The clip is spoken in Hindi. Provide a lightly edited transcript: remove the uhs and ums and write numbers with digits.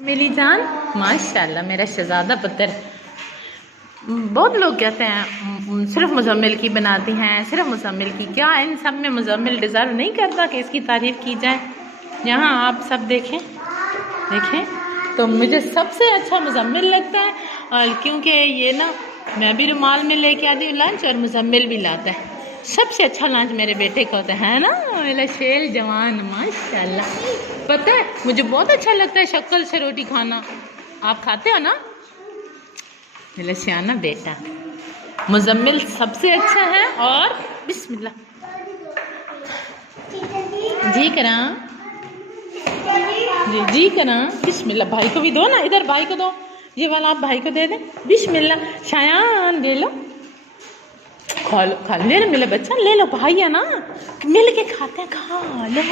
मेरी जान, माशाल्लाह मेरा शहजादा पुत्र। बहुत लोग कहते हैं सिर्फ मुजम्मिल की बनाती हैं, सिर्फ मुजम्मिल की। क्या इन सब में मुजम्मिल डिज़र्व नहीं करता कि इसकी तारीफ़ की जाए? यहाँ आप सब देखें तो मुझे सबसे अच्छा मुजम्मिल लगता है। और क्योंकि ये ना, मैं भी रुमाल में लेके आती हूँ लंच और मुजम्मिल भी लाता है। सबसे अच्छा लंच मेरे बेटे को होता है ना, मेरा शेर जवान माशाल्लाह। पता है मुझे बहुत अच्छा लगता है शक्ल से रोटी खाना। आप खाते हो ना? मेरा सियाना बेटा मुजम्मिल सबसे अच्छा है। और बिस्मिल्लाह जी करा, जी करा, बिस्मिल्लाह। भाई को भी दो ना, इधर भाई को दो, ये वाला आप भाई को दे दें। बिस्मिल्लाह शायान ले लो, खा लो, खा ले लो मेरा बच्चा, ले लो भाई है ना, मिल के खाते हैं, खा लो।